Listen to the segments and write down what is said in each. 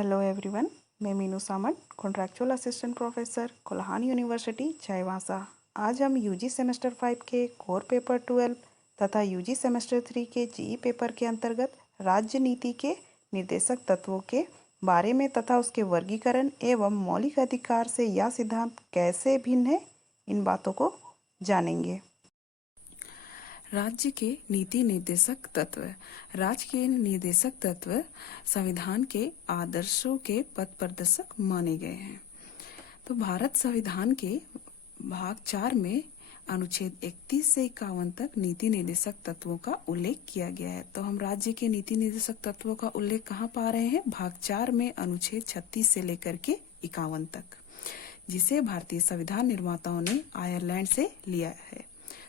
Hello everyone, मैं Meenu Samant, contractual assistant professor, Kolhan university Chaibasa. आज हम यूजी सेमेस्टर 5 के कोर पेपर 12 तथा यूजी सेमेस्टर 3 के जीई पेपर के अंतर्गत राज्य नीति के निर्देशक तत्वों के बारे में तथा उसके वर्गीकरण एवं मौलिक अधिकार से यह सिद्धांत कैसे भिन्न है, इन बातों को जानेंगे। राज्य के नीति निर्देशक तत्व। राज्य के निर्देशक तत्व संविधान के आदर्शों के पथ प्रदर्शक माने गए हैं। तो भारत संविधान के भाग 4 में अनुच्छेद 31 से 51 तक नीति निर्देशक तत्वों का उल्लेख किया गया है। तो हम राज्य के नीति निर्देशक तत्वों का उल्लेख कहाँ पा रहे हैं? भाग 4 में अनुच्छेद 36 से लेकर के 51 तक, जिसे भारतीय संविधान निर्माताओं ने आयरलैंड से लिया है।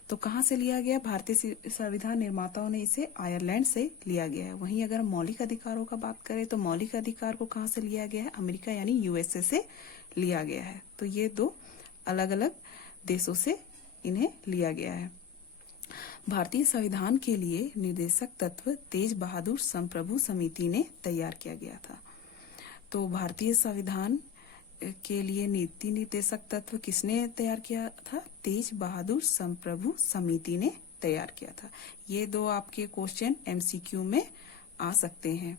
तो कहाँ से लिया गया? भारतीय संविधान निर्माताओं ने इसे आयरलैंड से लिया गया है। वहीं अगर मौलिक अधिकारों का बात करें तो मौलिक अधिकार को कहाँ से लिया गया है? अमेरिका यानी यूएसए से लिया गया है। तो ये दो अलग अलग देशों से इन्हें लिया गया है। भारतीय संविधान के लिए निर्देशक तत्व तेज बहादुर संप्रभु समिति ने तैयार किया गया था। तो भारतीय संविधान के लिए नीति निर्देशक तत्व किसने तैयार किया था? तेज बहादुर संप्रभु समिति ने तैयार किया था। ये दो आपके क्वेश्चन एमसीक्यू में आ सकते हैं।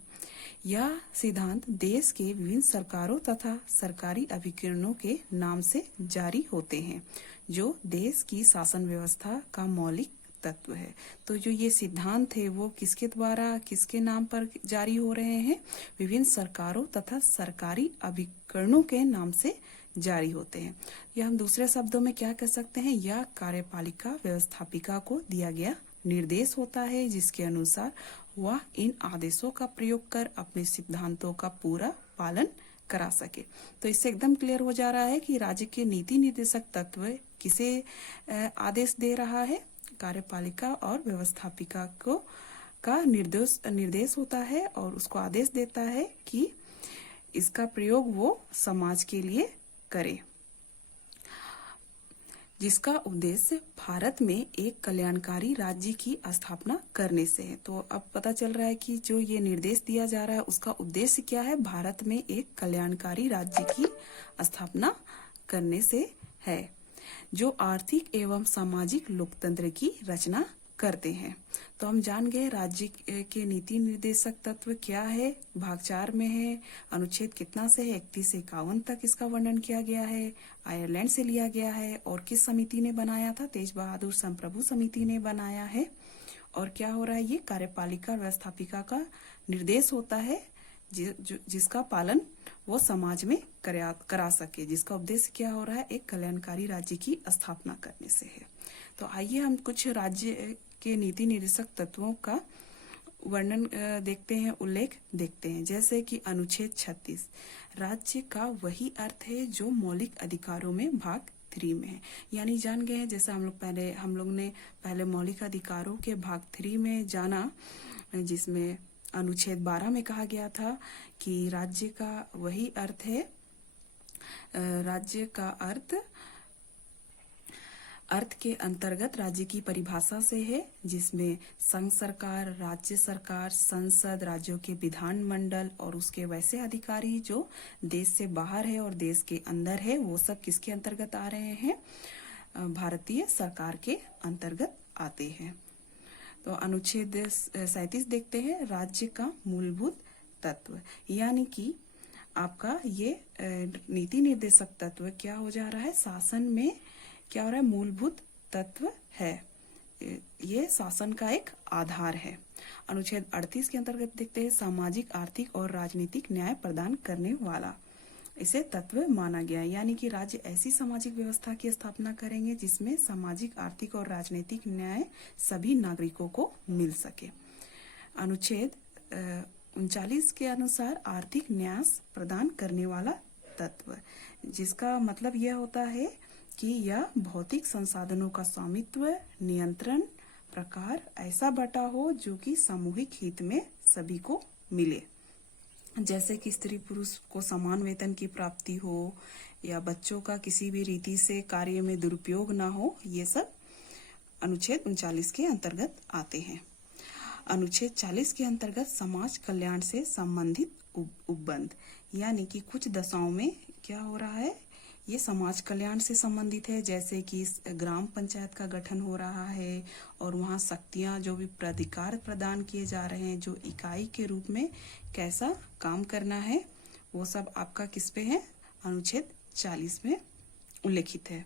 यह सिद्धांत देश के विभिन्न सरकारों तथा सरकारी अभिकरणों के नाम से जारी होते हैं, जो देश की शासन व्यवस्था का मौलिक तत्व है। तो जो ये सिद्धांत है वो किसके द्वारा, किसके नाम पर जारी हो रहे हैं? विभिन्न सरकारों तथा सरकारी अभिकरणों के नाम से जारी होते हैं। या हम दूसरे शब्दों में क्या कह सकते हैं? यह कार्यपालिका व्यवस्थापिका को दिया गया निर्देश होता है, जिसके अनुसार वह इन आदेशों का प्रयोग कर अपने सिद्धांतों का पूरा पालन करा सके। तो इससे एकदम क्लियर हो जा रहा है कि राज्य के नीति निर्देशक तत्व किसे आदेश दे रहा है? कार्यपालिका और व्यवस्थापिका को का निर्देश होता है और उसको आदेश देता है कि इसका प्रयोग वो समाज के लिए करे, जिसका उद्देश्य भारत में एक कल्याणकारी राज्य की स्थापना करने से है। तो अब पता चल रहा है कि जो ये निर्देश दिया जा रहा है उसका उद्देश्य क्या है? भारत में एक कल्याणकारी राज्य की स्थापना करने से है, जो आर्थिक एवं सामाजिक लोकतंत्र की रचना करते हैं। तो हम जान गए राज्य के नीति निर्देशक तत्व क्या है। भाग 4 में है। अनुच्छेद कितना से है? 31 से 51 तक इसका वर्णन किया गया है। आयरलैंड से लिया गया है। और किस समिति ने बनाया था? तेज बहादुर संप्रभु समिति ने बनाया है। और क्या हो रहा है? ये कार्यपालिका व्यवस्थापिका का निर्देश होता है, जिसका पालन वो समाज में करा सके, जिसका उद्देश्य क्या हो रहा है? एक कल्याणकारी राज्य की स्थापना करने से है। तो आइए हम कुछ राज्य के नीति निर्देशक तत्वों का वर्णन देखते हैं, उल्लेख देखते हैं। जैसे कि अनुच्छेद 36, राज्य का वही अर्थ है जो मौलिक अधिकारों में भाग 3 में है। यानी जान गए हैं, जैसे हम लोग ने पहले मौलिक अधिकारों के भाग 3 में जाना, जिसमें अनुच्छेद 12 में कहा गया था कि राज्य का वही अर्थ है, राज्य का अर्थ के अंतर्गत राज्य की परिभाषा से है, जिसमें संघ सरकार, राज्य सरकार, संसद, राज्यों के विधानमंडल और उसके वैसे अधिकारी जो देश से बाहर है और देश के अंदर है, वो सब किसके अंतर्गत आ रहे हैं? भारतीय सरकार के अंतर्गत आते हैं। तो अनुच्छेद 37 देखते हैं, राज्य का मूलभूत तत्व। यानी कि आपका ये नीति निर्देशक तत्व क्या हो जा रहा है? शासन में क्या हो रहा है? मूलभूत तत्व है, ये शासन का एक आधार है। अनुच्छेद 38 के अंतर्गत देखते हैं, सामाजिक, आर्थिक और राजनीतिक न्याय प्रदान करने वाला इसे तत्व माना गया है। यानी कि राज्य ऐसी सामाजिक व्यवस्था की स्थापना करेंगे जिसमें सामाजिक, आर्थिक और राजनीतिक न्याय सभी नागरिकों को मिल सके। अनुच्छेद 39 के अनुसार आर्थिक न्याय प्रदान करने वाला तत्व, जिसका मतलब यह होता है कि यह भौतिक संसाधनों का स्वामित्व, नियंत्रण, प्रकार ऐसा बटा हो जो कि सामूहिक हित में सभी को मिले, जैसे कि स्त्री पुरुष को समान वेतन की प्राप्ति हो, या बच्चों का किसी भी रीति से कार्य में दुरुपयोग ना हो। ये सब अनुच्छेद 39 के अंतर्गत आते हैं। अनुच्छेद 40 के अंतर्गत समाज कल्याण से संबंधित उपबंध, यानी कि कुछ दशाओं में क्या हो रहा है, ये समाज कल्याण से संबंधित है। जैसे कि ग्राम पंचायत का गठन हो रहा है और वहाँ शक्तियाँ जो भी प्राधिकार प्रदान किए जा रहे हैं, जो इकाई के रूप में कैसा काम करना है, वो सब आपका किस पे है, अनुच्छेद 40 में उल्लेखित है।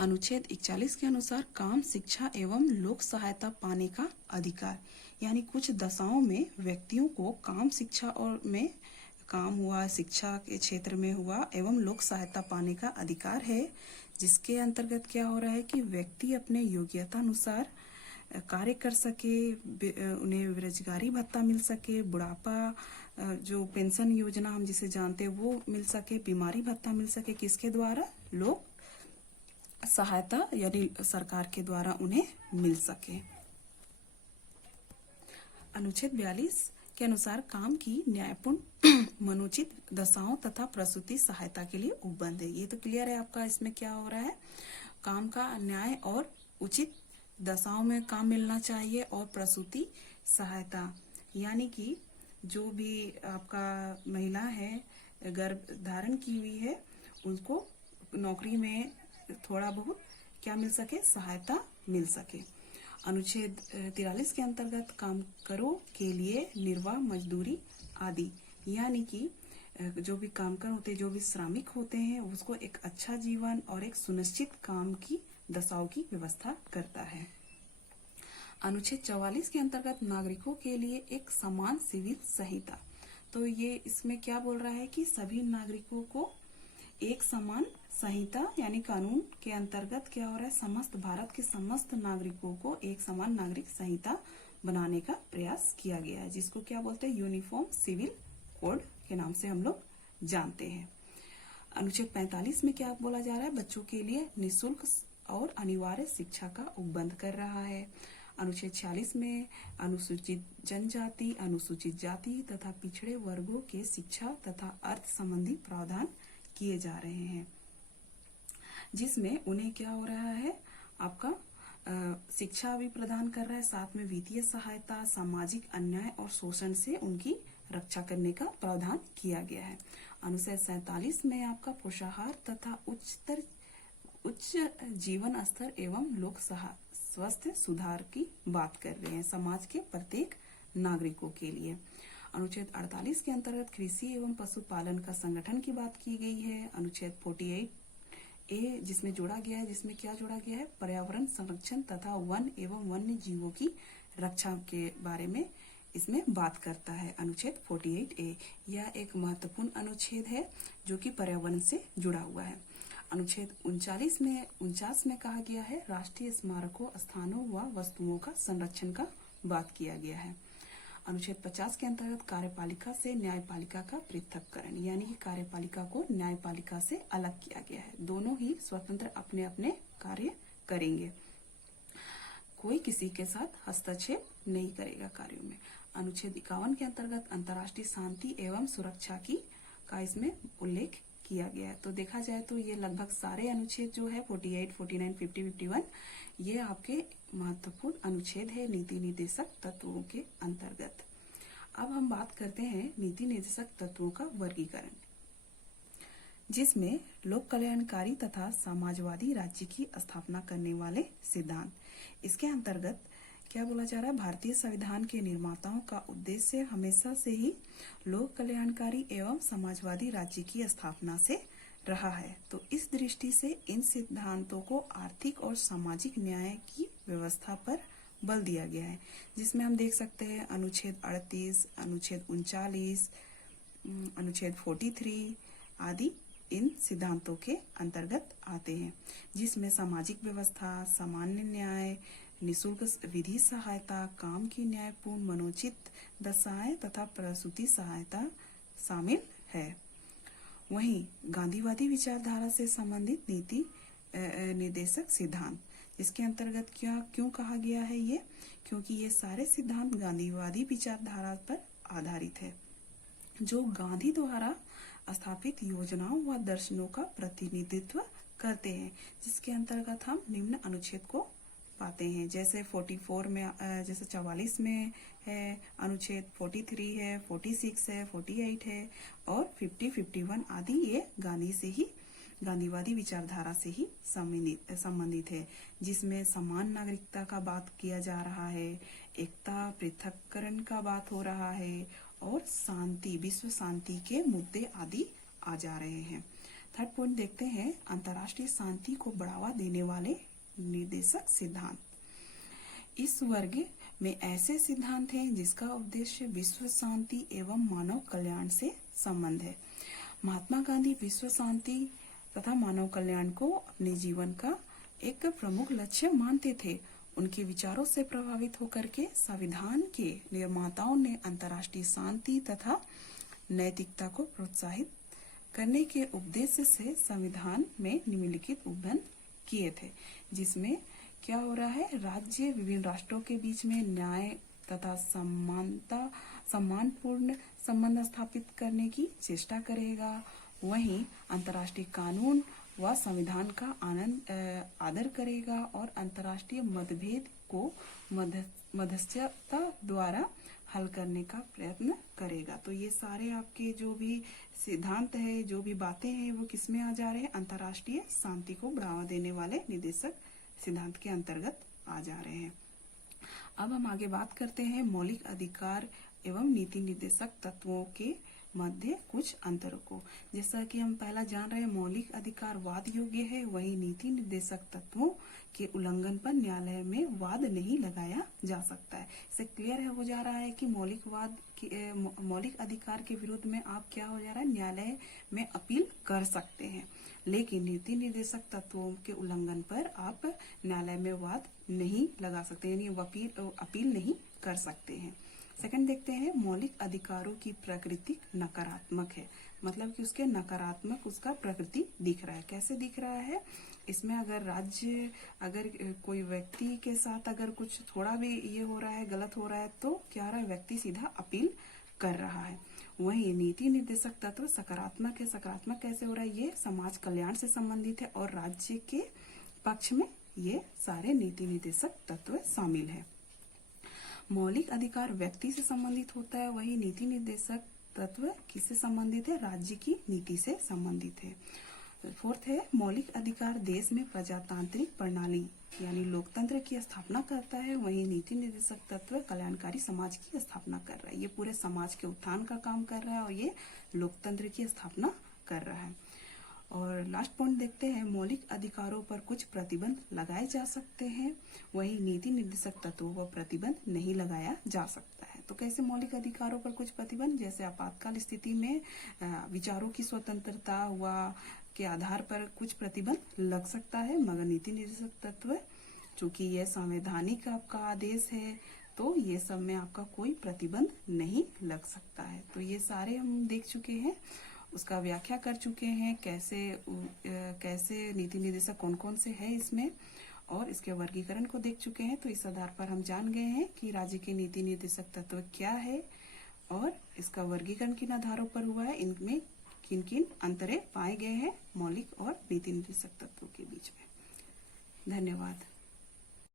अनुच्छेद 41 के अनुसार काम, शिक्षा एवं लोक सहायता पाने का अधिकार, यानी कुछ दशाओं में व्यक्तियों को काम, शिक्षा और में काम हुआ, शिक्षा के क्षेत्र में हुआ एवं लोक सहायता पाने का अधिकार है, जिसके अंतर्गत क्या हो रहा है कि व्यक्ति अपने योग्यता अनुसार कार्य कर सके, उन्हें बेरोजगारी भत्ता मिल सके, बुढ़ापा जो पेंशन योजना हम जिसे जानते हैं वो मिल सके, बीमारी भत्ता मिल सके, किसके द्वारा, लोक सहायता यानी सरकार के द्वारा उन्हें मिल सके। अनुच्छेद 42 के अनुसार काम की न्यायपूर्ण मनोचित दशाओं तथा प्रसूति सहायता के लिए उपबंध है। ये तो क्लियर है आपका, इसमें क्या हो रहा है, काम का न्याय और उचित दशाओं में काम मिलना चाहिए, और प्रसूति सहायता यानी कि जो भी आपका महिला है गर्भ धारण की हुई है, उनको नौकरी में थोड़ा बहुत क्या मिल सके, सहायता मिल सके। अनुच्छेद 43 के अंतर्गत कामगारों के लिए निर्वाह मजदूरी आदि, यानी कि जो भी कामगार होते हैं, जो भी श्रमिक होते हैं, उसको एक अच्छा जीवन और एक सुनिश्चित काम की दशाओं की व्यवस्था करता है। अनुच्छेद 44 के अंतर्गत नागरिकों के लिए एक समान सिविल संहिता, तो ये इसमें क्या बोल रहा है कि सभी नागरिकों को एक समान संहिता यानी कानून के अंतर्गत क्या हो रहा है, समस्त भारत के समस्त नागरिकों को एक समान नागरिक संहिता बनाने का प्रयास किया गया है, जिसको क्या बोलते हैं, यूनिफॉर्म सिविल कोड के नाम से हम लोग जानते हैं। अनुच्छेद 45 में क्या बोला जा रहा है, बच्चों के लिए निःशुल्क और अनिवार्य शिक्षा का उपबंध कर रहा है। अनुच्छेद 46 में अनुसूचित जनजाति, अनुसूचित जाति तथा पिछड़े वर्गों के शिक्षा तथा अर्थ संबंधी प्रावधान किए जा रहे हैं, जिसमें उन्हें क्या हो रहा है, आपका शिक्षा भी प्रदान कर रहा है, साथ में वित्तीय सहायता, सामाजिक अन्याय और शोषण से उनकी रक्षा करने का प्रावधान किया गया है। अनुच्छेद 47 में आपका पोषाहार तथा उच्च जीवन स्तर एवं लोक स्वास्थ्य सुधार की बात कर रहे हैं समाज के प्रत्येक नागरिकों के लिए। अनुच्छेद 48 के अंतर्गत कृषि एवं पशुपालन का संगठन की बात की गई है। अनुच्छेद 48A जिसमें जोड़ा गया है, जिसमें क्या जोड़ा गया है, पर्यावरण संरक्षण तथा वन एवं वन्य जीवों की रक्षा के बारे में इसमें बात करता है। अनुच्छेद 48A यह एक महत्वपूर्ण अनुच्छेद है जो कि पर्यावरण से जुड़ा हुआ है। अनुच्छेद 49 में कहा गया है राष्ट्रीय स्मारकों, स्थानों व वस्तुओं का संरक्षण का बात किया गया है। अनुच्छेद 50 के अंतर्गत कार्यपालिका से न्यायपालिका का पृथक्करण, यानी कि कार्यपालिका को न्यायपालिका से अलग किया गया है, दोनों ही स्वतंत्र अपने अपने कार्य करेंगे, कोई किसी के साथ हस्तक्षेप नहीं करेगा कार्यों में। अनुच्छेद 51 के अंतर्गत अंतर्राष्ट्रीय शांति एवं सुरक्षा का इसमें उल्लेख किया गया है। तो देखा जाए तो ये लगभग सारे अनुच्छेद जो है 48, 49, 50, 51 ये आपके महत्वपूर्ण अनुच्छेद है नीति निर्देशक तत्वों के अंतर्गत। अब हम बात करते हैं नीति निर्देशक तत्वों का वर्गीकरण, जिसमें लोक कल्याणकारी तथा समाजवादी राज्य की स्थापना करने वाले सिद्धांत। इसके अंतर्गत क्या बोला जा रहा है, भारतीय संविधान के निर्माताओं का उद्देश्य हमेशा से ही लोक कल्याणकारी एवं समाजवादी राज्य की स्थापना से रहा है। तो इस दृष्टि से इन सिद्धांतों को आर्थिक और सामाजिक न्याय की व्यवस्था पर बल दिया गया है, जिसमें हम देख सकते हैं अनुच्छेद 38, अनुच्छेद 39, अनुच्छेद 43 आदि इन सिद्धांतों के अंतर्गत आते हैं, जिसमें सामाजिक व्यवस्था, सामान्य न्याय, निःशुल्क विधि सहायता, काम की न्यायपूर्ण मनोचित दशाएं तथा प्रसूति सहायता शामिल है। वहीं गांधीवादी विचारधारा से संबंधित नीति निर्देशक सिद्धांत, इसके अंतर्गत क्यों कहा गया है ये, क्योंकि ये सारे सिद्धांत गांधीवादी विचारधारा पर आधारित है, जो गांधी द्वारा स्थापित योजनाओं व दर्शनों का प्रतिनिधित्व करते हैं, जिसके अंतर्गत हम निम्न अनुच्छेद को पाते हैं। जैसे 44 में जैसे 44 में है अनुच्छेद, 43 है, 46 है, 48 है और 50, 51 आदि ये गांधीवादी विचारधारा से ही संबंधित है, जिसमें समान नागरिकता का बात किया जा रहा है, एकता पृथक्करण का बात हो रहा है और शांति, विश्व शांति के मुद्दे आदि आ जा रहे हैं। थर्ड पॉइंट देखते हैं, अंतर्राष्ट्रीय शांति को बढ़ावा देने वाले निर्देशक सिद्धांत। इस वर्ग में ऐसे सिद्धांत हैं जिसका उद्देश्य विश्व शांति एवं मानव कल्याण से संबंध है। महात्मा गांधी विश्व शांति तथा मानव कल्याण को अपने जीवन का एक प्रमुख लक्ष्य मानते थे। उनके विचारों से प्रभावित होकर के संविधान के निर्माताओं ने अंतर्राष्ट्रीय शांति तथा नैतिकता को प्रोत्साहित करने के उद्देश्य से संविधान में निम्नलिखित उल्लंघन किए थे, जिसमें क्या हो रहा है, राज्य विभिन्न राष्ट्रों के बीच में न्याय तथा सम्मानपूर्ण संबंध स्थापित करने की चेष्टा करेगा। वहीं अंतर्राष्ट्रीय कानून व संविधान का आदर करेगा और अंतर्राष्ट्रीय मतभेद को मध्यस्थता द्वारा हल करने का प्रयत्न करेगा। तो ये सारे आपके जो भी सिद्धांत है, जो भी बातें हैं, वो किसमें आ जा रहे हैं, अंतर्राष्ट्रीय शांति को बढ़ावा देने वाले निर्देशक सिद्धांत के अंतर्गत आ जा रहे हैं। अब हम आगे बात करते हैं मौलिक अधिकार एवं नीति निर्देशक तत्वों के मध्य कुछ अंतरों को। जैसा कि हम पहला जान रहे हैं, मौलिक अधिकार वाद योग्य है, वही नीति निर्देशक तत्वों के उल्लंघन पर न्यायालय में वाद नहीं लगाया जा सकता है। इससे क्लियर हो जा रहा है कि मौलिक अधिकार के विरुद्ध में आप क्या हो जा रहा है, न्यायालय में अपील कर सकते हैं, लेकिन नीति निर्देशक तत्वों के उल्लंघन पर आप न्यायालय में वाद नहीं लगा सकते, यानी अपील नहीं कर सकते हैं। सेकंड देखते हैं, मौलिक अधिकारों की प्रकृति नकारात्मक है, मतलब कि उसके नकारात्मक उसका प्रकृति दिख रहा है। कैसे दिख रहा है, इसमें अगर कोई व्यक्ति के साथ अगर कुछ थोड़ा भी ये हो रहा है, गलत हो रहा है, तो क्या हो रहा है, व्यक्ति सीधा अपील कर रहा है। वहीं नीति निर्देशक तत्व सकारात्मक है। सकारात्मक कैसे हो रहा है, ये समाज कल्याण से संबंधित है और राज्य के पक्ष में ये सारे नीति निर्देशक तत्व शामिल है। मौलिक अधिकार व्यक्ति से संबंधित होता है, वही नीति निर्देशक तत्व किससे संबंधित है, राज्य की नीति से संबंधित है। फोर्थ है, मौलिक अधिकार देश में प्रजातांत्रिक प्रणाली यानी लोकतंत्र की स्थापना करता है, वही नीति निर्देशक तत्व कल्याणकारी समाज की स्थापना कर रहा है। ये पूरे समाज के उत्थान का काम कर रहा है और ये लोकतंत्र की स्थापना कर रहा है। और लास्ट पॉइंट देखते हैं, मौलिक अधिकारों पर कुछ प्रतिबंध लगाए जा सकते हैं, वही नीति निर्देशक तत्वों पर प्रतिबंध नहीं लगाया जा सकता है। तो कैसे मौलिक अधिकारों पर कुछ प्रतिबंध, जैसे आपातकाल स्थिति में विचारों की स्वतंत्रता व के आधार पर कुछ प्रतिबंध लग सकता है, मगर नीति निर्देशक तत्व चूंकि यह संवैधानिक आपका आदेश है, तो ये सब में आपका कोई प्रतिबंध नहीं लग सकता है। तो ये सारे हम देख चुके हैं, उसका व्याख्या कर चुके हैं, कैसे नीति निर्देशक कौन कौन से है इसमें, और इसके वर्गीकरण को देख चुके हैं। तो इस आधार पर हम जान गए हैं कि राज्य के नीति निर्देशक तत्व क्या है और इसका वर्गीकरण किन आधारों पर हुआ है, इनमें किन किन अंतरे पाए गए हैं मौलिक और नीति निर्देशक तत्वों के बीच में। धन्यवाद।